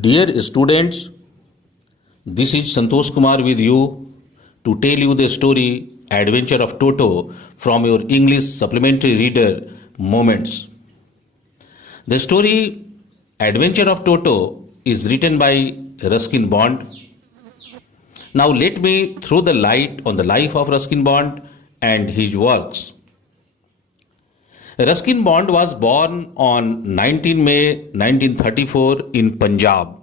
Dear students, this is Santosh Kumar with you to tell you the story Adventure of Toto from your English supplementary reader Moments. The story Adventure of Toto is written by Ruskin Bond. Now let me throw the light on the life of Ruskin Bond and his works. Ruskin Bond was born on 19 May 1934 in Punjab.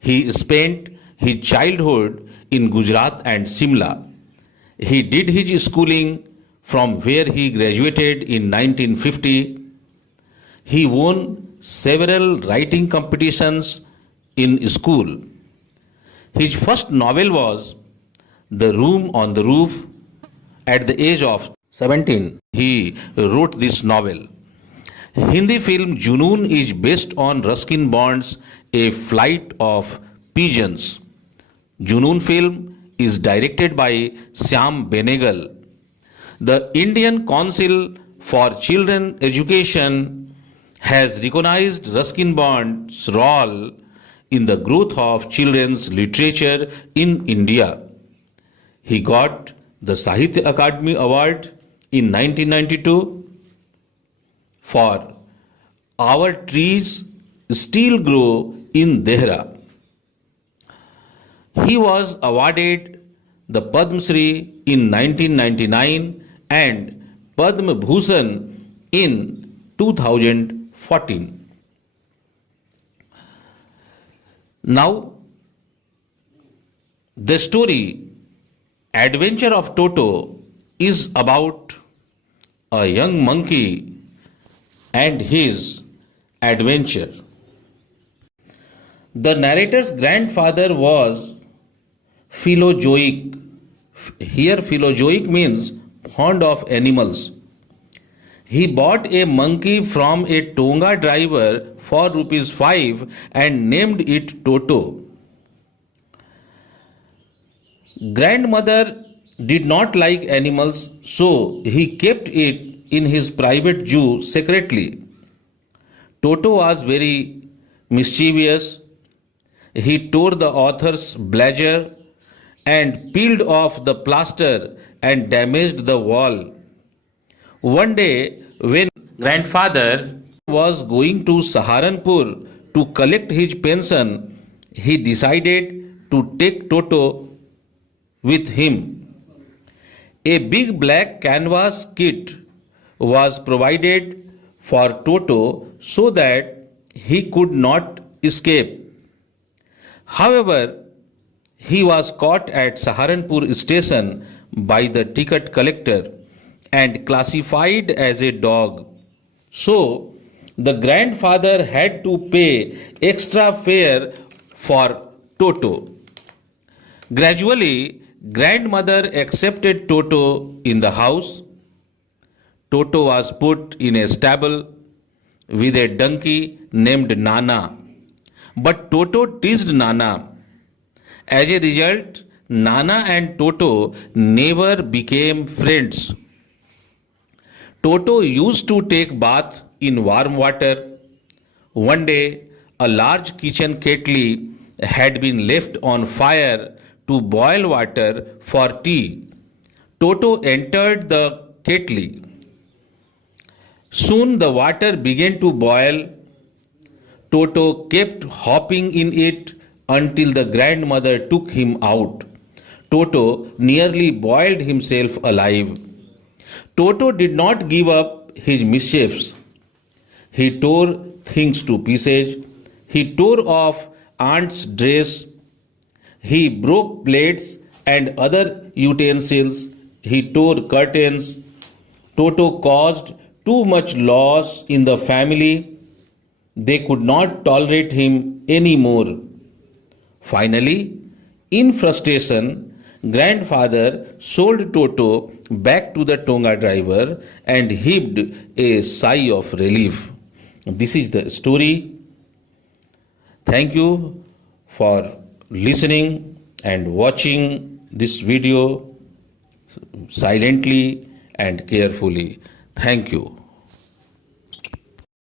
He spent his childhood in Gujarat and Simla. He did his schooling from where he graduated in 1950. He won several writing competitions in school. His first novel was The Room on the Roof. At the age of 17, he wrote this novel. Hindi film Junoon is based on Ruskin Bond's A Flight of Pigeons. Junoon film is directed by Syam Benegal. The Indian Council for Children Education has recognized Ruskin Bond's role in the growth of children's literature in India. He got the Sahitya Akademi Award in 1992 for Our Trees Still Grow in Dehra. He was awarded the Padma Shri in 1999 and Padma Bhushan in 2014. Now, the story Adventure of Toto is about a young monkey and his adventure. The narrator's grandfather was philozoic. Here, philozoic means fond of animals. He bought a monkey from a Tonga driver for rupees 5 and named it Toto. Grandmother did not like animals, so he kept it in his private zoo secretly. Toto was very mischievous. He tore the author's blazer and peeled off the plaster and damaged the wall. One day, when grandfather was going to Saharanpur to collect his pension, he decided to take Toto with him. A big black canvas kit was provided for Toto so that he could not escape. However, he was caught at Saharanpur station by the ticket collector and classified as a dog. So, the grandfather had to pay extra fare for Toto. Gradually, grandmother accepted Toto in the house. Toto was put in a stable with a donkey named Nana. But Toto teased Nana. As a result, Nana and Toto never became friends. Toto used to take bath in warm water. One day, a large kitchen kettle had been left on fire to boil water for tea. Toto entered the kettle. Soon the water began to boil. Toto kept hopping in it until the grandmother took him out. Toto nearly boiled himself alive. Toto did not give up his mischiefs. He tore things to pieces. He tore off aunt's dress. He broke plates and other utensils. He tore curtains. Toto caused too much loss in the family. They could not tolerate him anymore. Finally, in frustration, grandfather sold Toto back to the Tonga driver and heaved a sigh of relief. This is the story. Thank you for listening and watching this video silently and carefully. Thank you.